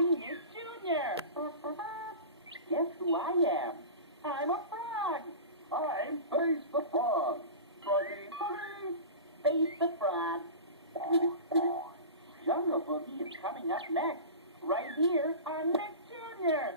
introducing Miss Junior. Guess who I am? I'm a frog. I'm Face the Frog. Froggy, froggy. Face the Frog. Jungle Boogie is coming up next. Right here on Miss Junior.